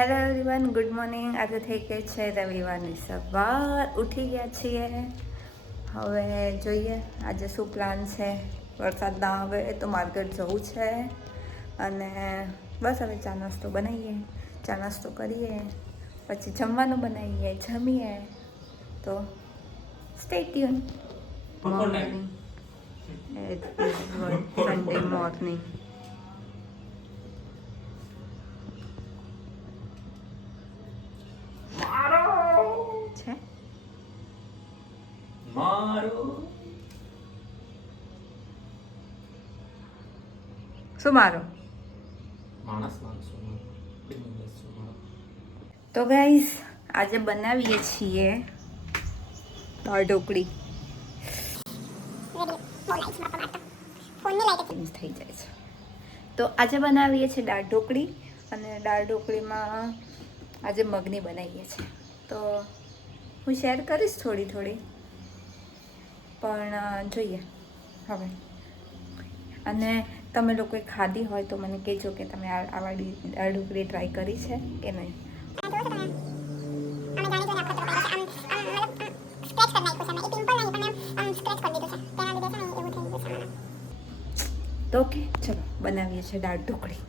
Hello everyone, good morning. આજે થઈ ગઈ છે રવિવારની સવાર. ઉઠી ગયા છીએ. હવે જોઈએ આજે શું પ્લાન છે. વરસાદ ના આવે તો માર્કેટ જવું છે અને બસ હવે ચા નાસ્તો બનાવીએ, ચા નાસ્તો કરીએ, પછી જમવાનું બનાવીએ, જમીએ. તો stay tune. Morning Sunday morning. છે શું મારો તો ગાઈસ આજે બનાવીએ છીએ દાળ ઢોકળી. થઈ જાય છે તો આજે બનાવીએ છીએ દાળ ઢોકળી. અને દાળ ઢોકળીમાં આજે મગની બનાવીએ છીએ તો હું શેર કરીશ થોડી પણ જોઈએ હવે. અને તમે લોકોએ ખાધી હોય તો મને કહેજો કે તમે આ વાળી દાળ ઢોકળી ટ્રાય કરી છે કે નહીં. તો ઓકે, ચલો બનાવીએ છીએ દાળ ઢોકળી.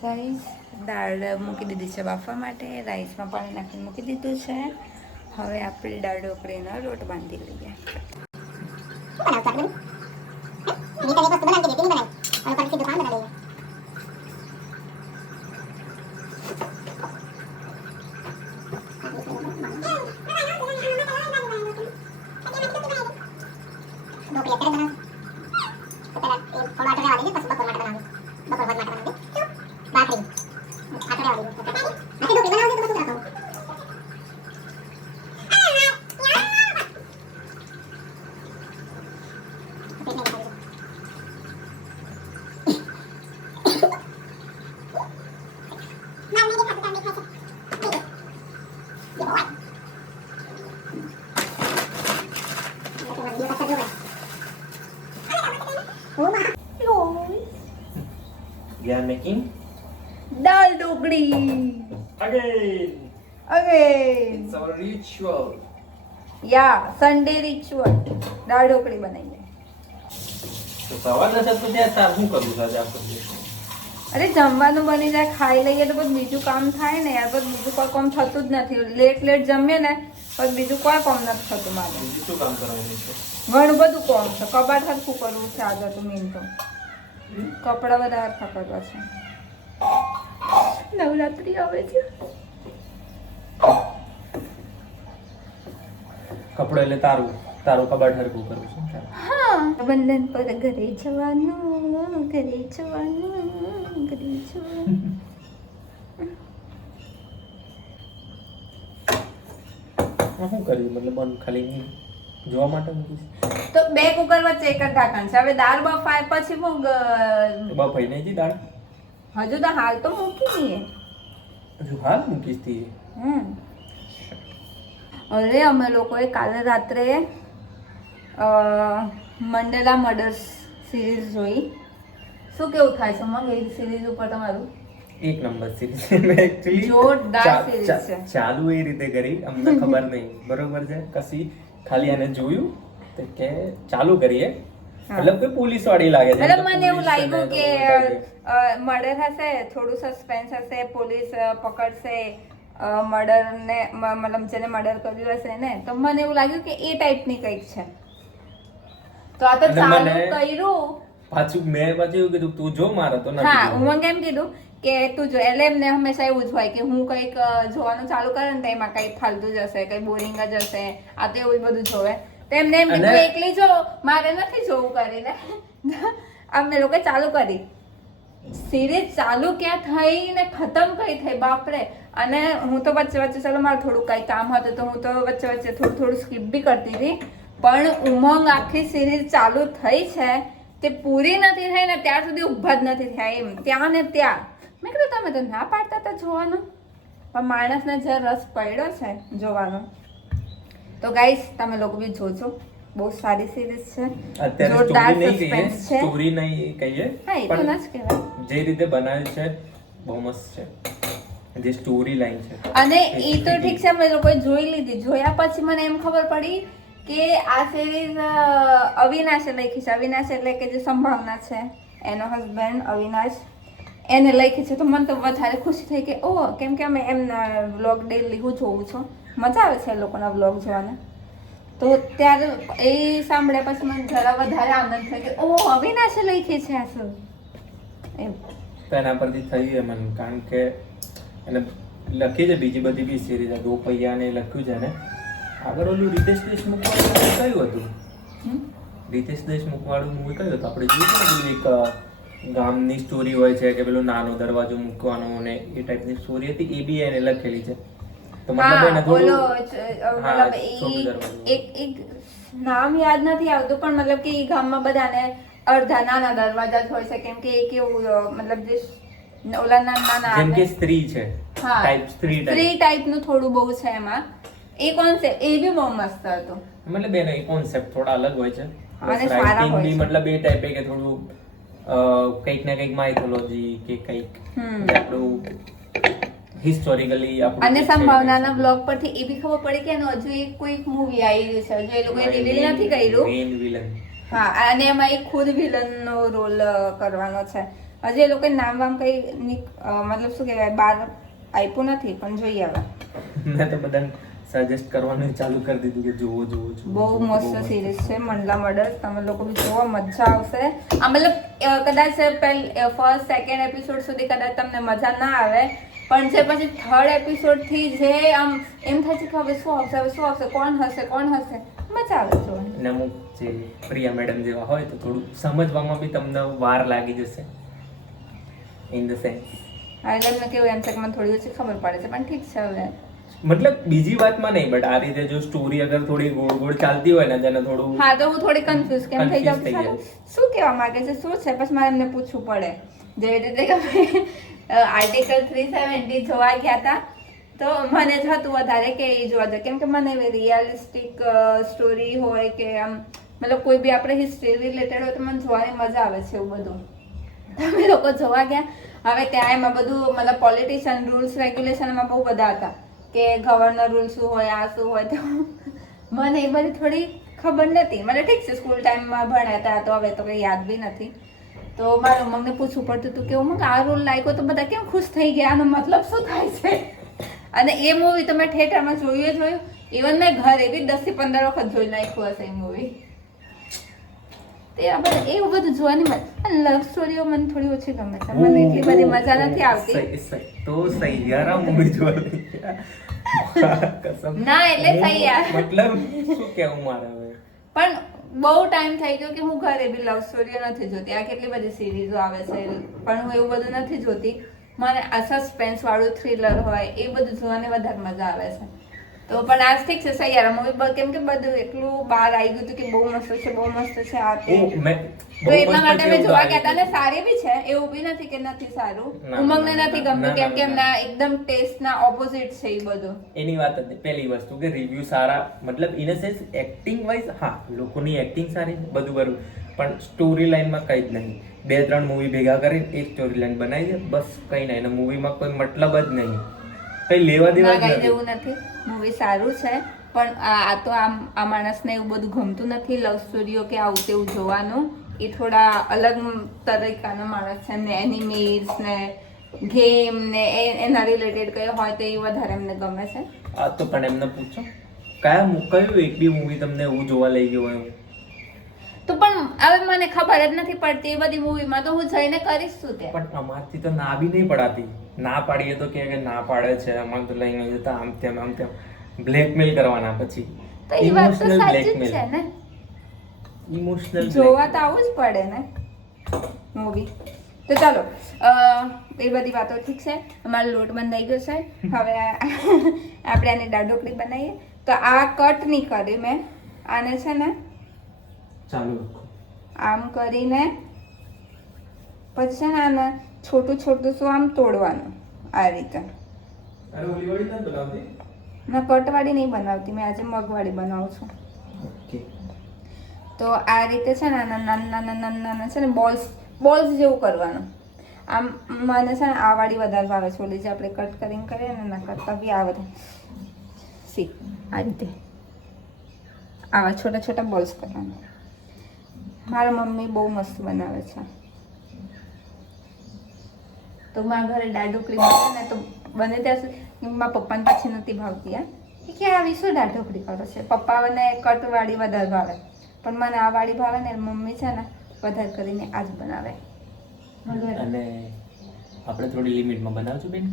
ગાઈસ દાળ મૂકી દીધી છે બાફવા માટે. રાઈસમાં પાણી નાખીને મૂકી દીધું છે. હવે આપણે દાળ ઢોકળીનો લોટ બાંધી લઈએ. We are making dal dhokli again. again. It's our ritual. Yeah Sunday ritual દાળ ઢોકળી બનાવીએ. તો સવાર નથી તો ત્યાં તાર શું કરવું છે આજે આપણે? અરે જમવાનું બની જાય, ખાઈ લઈએ તો બધું બીજું કામ થાય ને યાર. બધું બીજું કોઈ કામ થતું જ નથી. લેટ જમીએ ને પછી બીજું કોઈ કામ નથી થતું મારે. બીજું શું કામ કરવાનું છે? ઘણું બધું કામ છે. કબાટ હરખું કરવું છે આજે તો મેન તો. કપડા બધા હરખા કરવા છે. નવરાત્રી આવે છે. કપડો એટલે તારું કબાટ હરખું કરવું છે. હા, બંધન પર ઘરે જવાનું, ઘરે જવાનું, ઘરે જવાનું. શું કર્યું મતલબ ખાલી જોવા માટે મૂકીશ? તો 2 કુકર વચ્ચે એક જ ઢાંકણ છે. હવે દાળ બફાય પછી હું બફાઈ નહીં જી દાળ? હજુ તો હાલ તો મૂકી નહીં. હજુ હાલ મૂકીશ તી? અરે અમે લોકોએ કાલે રાત્રે મંડેલા મર્ડર્સ સિરીઝ જોઈ. શું કેવું થાય છે મગ એ સિરીઝ ઉપર તમારું? એક નંબર સિરીઝ મેં એક્ચ્યુઅલી જોરદાર સિરીઝ છે. ચાલુ એ રીતે કરી અમને ખબર નહીં બરોબર છે કશી ખાલી એને જોયું તો કે ચાલુ કરીએ મતલબ કે પોલીસ વાળી લાગે છે મતલબ મને એવું લાગ્યું કે મર્ડર હશે, થોડું સસ્પેન્સ હશે, પોલીસ પકડશે મર્ડર ને મતલબ જેને મર્ડર કર્યું હશે ને, તો મને એવું લાગ્યું કે એ ટાઈપની કંઈક છે. તો આ તો ચાલુ કર્યું પાછું મેં એવું કીધું તું જો મારે તો નથી. હા, હું એમ કીધું કે તું જો. એટલે એમને હંમેશા એવું જ હોય કે હું કંઈક જોવાનું ચાલુ કરે ને તો એમાં કંઈક ફાલતુ જ હશે, કંઈ બોરિંગ જ હશે, આ તો એવું બધું જોવે. તો એમને એમ કીધું એકલી જો, મારે નથી જોવું કરીને. અમને લોકો ચાલુ કરી સિરીઝ. ચાલુ ક્યાં થઈ ને ખતમ કઈ થઈ બાપરે. અને હું તો વચ્ચે વચ્ચે ચાલો મારે થોડું કંઈ કામ હતું તો હું તો વચ્ચે વચ્ચે થોડું સ્કીપ બી કરતી હતી. પણ ઉમંગ આખી સિરીઝ ચાલુ થઈ છે તે પૂરી નથી થઈ ને ત્યાર સુધી ઊભા જ નથી થયા. એમ ત્યાં ને ત્યાં મેં કીધું તમે તો ના પાડતા હતા જોવાનું, પણ માણસને જે રસ પડ્યો છે જોવાનો. તો ગાઈસ તમે લોકો બી જોજો, બહુ સારી સિરીઝ છે. જોરદાર સસ્પેન્સ છે. સ્ટોરી નહીં કહીએ હા, એ તો ના જ કહેવાય. જે રીતે બનાવ્યું છે બહુ મસ્ત છે, જે સ્ટોરી લાઈન છે. અને એ તો ઠીક છે અમે લોકોએ જોઈ લીધી. જોયા પછી મને એમ ખબર પડી કે આ સિરીઝ અવિનાશે લખી છે. અવિનાશ એટલે કે જે સંભાવના છે એનો હસબન્ડ અવિનાશ, એને લખી છે. તો મને તો વધારે ખુશી થઈ કે ઓહ, કેમ કે અમે એમના વ્લોગ ડેલી હું જોઉં છું, મજા આવે છે એ લોકોના વ્લોગ જોવાના. તો ત્યારે એ સાંભળ્યા પછી મને જરા વધારે આનંદ થયો કે ઓહ, અવિનાશે લખી છે આ શું એમ. તો એના પરથી થયું એ મને, કારણ કે એને લખી છે બીજી બધી બી સિરીઝ દો પૈયા ને લખ્યું છે ને. આગળ ઓલું રીતેશ દેશમુખ વાળું કયું હતું? રીતેશ દેશમુખ વાળું મૂવી કયું હતું? આપણે જોયું ને એક ગામની સ્ટોરી હોય છે કે પેલો નાનો દરવાજો મૂકવાનો ને એ ટાઈપની સ્ટોરી હતી. એ બી એને લખેલી છે. તો મતલબ એને એક નામ યાદ નથી આવતું, પણ મતલબ કે એ ગામમાં બધાને અડધા નાના દરવાજા જ હોય છે. કેમ કે એ કેવું મતલબ જે ઓલા નાના જેમ કે સ્ત્રી છે, હા, સ્ત્રી ટાઈપનું થોડું બહુ છે એમાં. એ કોન્સેપ્ટ એ બી બહુ મસ્ત હતો. મતલબ એનો કોન્સેપ્ટ થોડા અલગ હોય છે અને સારા હોય છે. મતલબ એ ટાઈપે કે થોડું કંઈક ને કંઈક માઇથોલોજી કે કંઈક આપણું હિસ્ટોરિકલી આપણું. અને સંભાવનાના બ્લોગ પરથી એ બી ખબર પડી કે એનો હજુ એક કોઈ મૂવી આવી રહ્યું છે, હજુ એ લોકોએ રિવીલ નથી કર્યું. Main villain. હા, અને એમાં એક ખુદ વિલનનો રોલ કરવાનો છે. હજી એ લોકોએ નામ વામ કઈ મતલબ શું કહેવાય બહાર આપ્યું નથી, પણ જોઈએ હવે. મેં તો બધાને સજેસ્ટ કરવાનું ચાલુ કરી દીધું કે જોવો. બહુ મસ્ત સિરીઝ છે મંડલા મર્ડર. તમે લોકો બી જોવો, મજા આવશે. આ મતલબ કદાચ ફર્સ્ટ સેકન્ડ એપિસોડ સુધી કદાચ તમને મજા ના આવે, પણ જે પછી થર્ડ એપિસોડ થી જે આમ એમ થાય છે કે હવે શું આવશે, કોણ હશે, મજા આવે જોવાની. અને અમુક જે પ્રિયા મેડમ જેવા હોય તો થોડું સમજવામાં બી તમને વાર લાગી જશે. ઇન ધ સેન્સ એમને કેવું એમ છે કે મને થોડી ઓછી ખબર પડે છે, પણ ઠીક છે હવે. મતલબ બીજી વાતમાં નહીં, બટ આ રીતે જો સ્ટોરી અગર થોડી ગોળ ચાલતી હોય ને તેને થોડું. હા, તો હું થોડી કન્ફ્યુઝ કેમ થઈ જાઉં શું કહેવા માંગે છે, શું છે, પછી મારે એમને પૂછવું પડે. જેવી રીતે કે આર્ટિકલ 370 જોવા ગયા હતા તો મને જ હતું વધારે કે એ જોવા જાય. કેમ કે મને એવી રિયલિસ્ટિક સ્ટોરી હોય કે આમ મતલબ કોઈ બી આપણે હિસ્ટ્રી રિલેટેડ હોય તો મને જોવાની મજા આવે છે એવું બધું. તમે લોકો જોવા ગયા. હવે ત્યાં એમાં બધું મતલબ પોલિટિશિયન રૂલ્સ રેગ્યુલેશન એમાં બહુ બધા હતા કે ગવર્નર રૂલ શું હોય, આ શું હોય. તો મને એ બધી થોડી ખબર નથી. મને ઠીક છે સ્કૂલ ટાઈમમાં ભણ્યા હતા તો હવે તો કંઈ યાદ બી નથી. તો મારે ઉમંગને પૂછવું પડતું હતું કે ઉમંગ આ રૂલ લાગ્યો તો બધા કેમ ખુશ થઈ ગયા, આનો મતલબ શું થાય છે. અને એ મૂવી તો મેં થિયેટરમાં જોયું. ઇવન મેં ઘરે બી 10 થી 15 વખત જોઈ નાખ્યું હશે એ મૂવી. એવું બધું જોવાની મજા. લવ સ્ટોરીઓ મને થોડી ઓછી ગમે છે, મને એટલી બધી મજા નથી આવતી. તો સૈયારા મૂવી જોવા લઈ ગયા. કસમ. ના એટલે સૈયાર મતલબ શું કેવું મારે હવે. પણ બહુ ટાઈમ થઈ ગયો કે હું ઘરે બી લવ સ્ટોરીઓ નથી જોતી. આ કેટલી બધી સિરીઝો આવે છે પણ હું એવું બધું નથી જોતી. મને આ સસ્પેન્સ વાળું થ્રિલર હોય એ બધું જોવાની વધારે મજા આવે છે. તો પણ આજ ઠીક છે સૈયારા મૂવી, કેમ કે બધું એટલું બહાર આવી ગયું હતું કે બહુ મસ્ત છે, બહુ મસ્ત છે આ તે. તો એટલા માટે મેં જોવા ગયા હતા. અને સારી બી છે, એવું બી નથી કે નથી સારું. ઉમંગને નથી ગમતું કેમ કે એમના એકદમ ટેસ્ટના ઓપોઝિટ છે એ બધું. એની વાત હતી પહેલી વસ્તુ કે રિવ્યુ સારા, મતલબ in a sense acting wise હા લોકોની એક્ટિંગ સારી, બધું બરું, પણ સ્ટોરી લાઈનમાં કંઈ જ નહીં. 2-3 મૂવી ભેગા કરીને એક સ્ટોરી લાઈન બનાવી છે બસ, કંઈ નહીં. અને મૂવીમાં કોઈ મતલબ જ નહીં, કંઈ લેવા દેવા જ નથી. એવું નથી, મૂવી સારું છે પણ આ તો આ માણસને એવું બધું ગમતું નથી લવ સ્ટોરીઓ કે આવું તેવું જોવાનું. એ થોડા અલગ તરીકાનો માણસ છે ને એનિમીઝ ને ગેમ ને એના રિલેટેડ કઈ હોય તો એ વધારે એમને ગમે છે. આ તો પણ એમને પૂછો કયું એક બી મૂવી તમને એવું જોવા લઈ ગયો એવું? તો પણ હવે મને ખબર જ નથી પડતી એ બધી મૂવીમાં, તો હું જઈને કરીશ શું તે? પણ અમારથી તો ના બી નહીં પડાતી. ના પાડીએ તો કે ના પાડે છે, અમારે તો લઈને જતા આમ તેમ બ્લેકમેલ કરવાના. પછી તો એ વાત તો સાચી જ છે ને, ઇમોશનલ જોવા તો આવું જ પડે ને મૂવી. તો ચાલો એ બધી વાતો ઠીક છે. અમારો લોટ બંધાઈ ગયો છે, હવે આપણે આની દાળ ઢોકળી બનાવીએ. તો આ કટ નહીં કરી મેં, આને છે ને ચાલુ આમ કરીને પછી છે ને આને છોટું છોટું શું આમ તોડવાનું આ રીતે. અરે ઓલી વાળી ના બનાવતી? ના કટવાળી નહીં બનાવતી, મેં આજે મગવાળી બનાવું છું. ઓકે. તો આ રીતે છે ને નાના નાના નાના છે ને બોલ્સ જેવું કરવાનું. આમ મને છે ને આ વાળી વધારે ભાવે છે, ઓલી જે આપણે કટ કરીને કરીએ ને એના કરતાં બી આ બધા સી આ રીતે આવા છોટા છોટા બોલ્સ કરવાના. મારા મમ્મી બહુ મસ્ત બનાવે છે. તો મારા ઘરે દાળ ઢોકળી બને ને તો બને ત્યાં સુધી મારા પપ્પાને પાછી નથી ભાવતી. કે આવી શું દાળ ઢોકળી કરો છે? પપ્પાને કટવાળી વધારે ભાવે પણ મને આ વાળી ભાવે ને. મમ્મી છે ને વધારે કરીને આ જ બનાવે. અને આપણે થોડી લિમિટમાં બનાવજો બેન.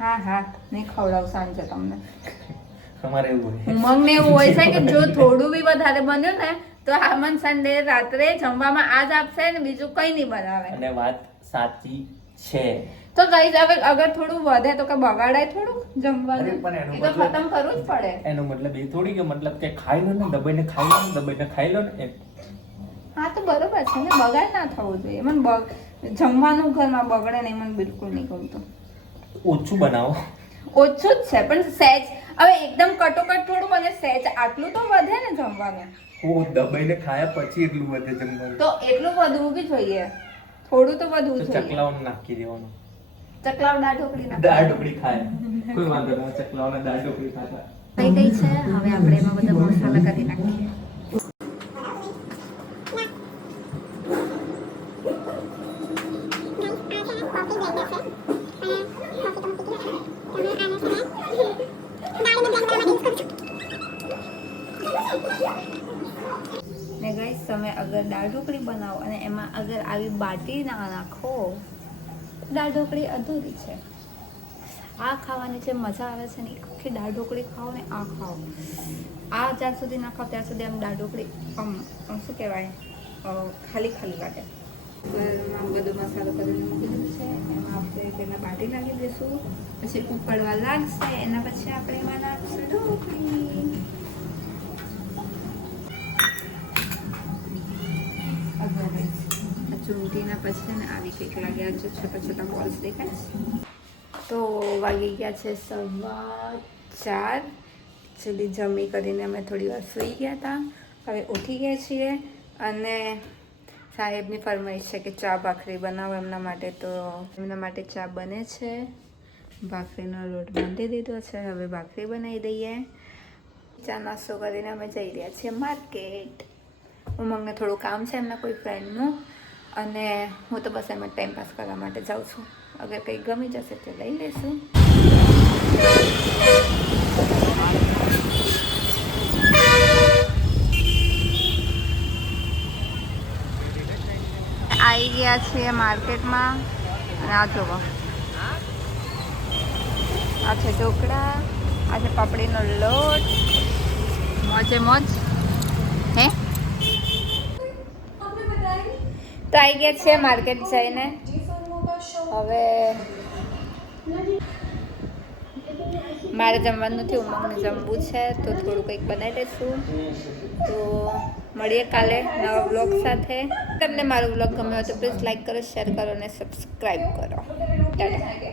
હા હા, નહીં ખવડાવું સાંજે તમને. અમારે એવું હોય, ઉમંગને એવું હોય છે કે જો થોડું બી વધારે બન્યું ને તો આમન સન્ડે રાત્રે જમવામાં આ જ આપશે ને બીજું કંઈ નહીં બનાવે. અને વાત સાચી છે. તો કઈ હવે અગર થોડું વધે તો કે બગાડાય થોડું જમવાનું, એ તો ખતમ કરવું જ પડે. એનો મતલબ એ થોડી કે મતલબ કે ખાઈ લો ને દબાઈને ખાઈ લો ને. હા તો બરોબર છે ને, બગાડ ના થવું જોઈએ. મને જમવાનું ઘરમાં બગડે નહીં, મને બિલકુલ નહીં ગમતું. ઓછું બનાવો. ઓછું જ છે પણ સહેજ, હવે એકદમ કટોકટ થોડું બને સહેજ, આટલું તો વધે ને જમવાનું. ઓ દબાઈને ખાયા પછી એટલું વધે જમવાનું. તો એટલું વધવું બી જોઈએ, થોડું તો વધવું જોઈએ. ચકલાઓને નાખી દેવાનું. ચકલાઓ દાળ ઢોકળી ના દાળ ઢોકળી ખાય કોઈ વાંધો ના, ચકલાઓને દાળ ઢોકળી ખાતા. થઈ ગઈ છે. હવે આપણે એમાં બધા મસાલા કરી નાખીએ. ને ગાઈસ તમે અગર દાળ ઢોકળી બનાવો અને એમાં અગર આવી બાટી ના નાખો, દાળ ઢોકળી અધૂરી છે. આ ખાવાની જે મજા આવે છે ને એ આખી દાળ ઢોકળી ખાઓ ને આ ખાઓ. આ જ્યાં સુધી ના ખાઓ ત્યાં સુધી આમ દાળ ઢોકળી શું કહેવાય ખાલી ખાલી લાગે. આમ બધો મસાલો કરીને મૂકી દીધું છે. એમાં આપણે પહેલાં બાટી નાખી દઈશું, પછી ઉકળવા લાગશે એના પછી આપણે એમાં નાખીશું ઢોકળી. ચૂંટીના પછી ને આવી કંઈક લાગ્યા છે, છોટા છોટા બોલ્સ દેખાય છે. તો વાગી ગયા છે 4:15. એકચ્યુઅલી જમી કરીને અમે થોડી વાર સૂઈ ગયા હતા, હવે ઉઠી ગયા છીએ. અને સાહેબની ફરમાઈશ છે કે ચા ભાખરી બનાવો એમના માટે, તો એમના માટે ચા બને છે. ભાખરીનો લોટ બાંધી દીધો છે, હવે ભાખરી બનાવી દઈએ. ચા નાસ્તો કરીને અમે જઈ રહ્યા છીએ માર્કેટ. ઉમંગને થોડું કામ છે એમના કોઈ ફ્રેન્ડનું, અને હું તો બસ એમ જ ટાઈમ પાસ કરવા માટે જાઉં છું. અગર કંઈ ગમી જશે તો લઈ લઈશું. આવી ગયા છીએ માર્કેટમાં અને આ જોવો, આ છે ઢોકળા, આ છે પાપડીનો લોટ, મોજે મોજ હે. તો આવી ગયા છીએ માર્કેટ જઈને. હવે મારે જમવાનું નથી, ઉમંગને જમવું છે તો થોડું કંઈક બનાવી દઈશું. તો મળીએ કાલે નવા બ્લોગ સાથે. તમને મારો બ્લોગ ગમ્યો હોય તો પ્લીઝ લાઈક કરો, શેર કરો અને સબસ્ક્રાઈબ કરો. ટાટા.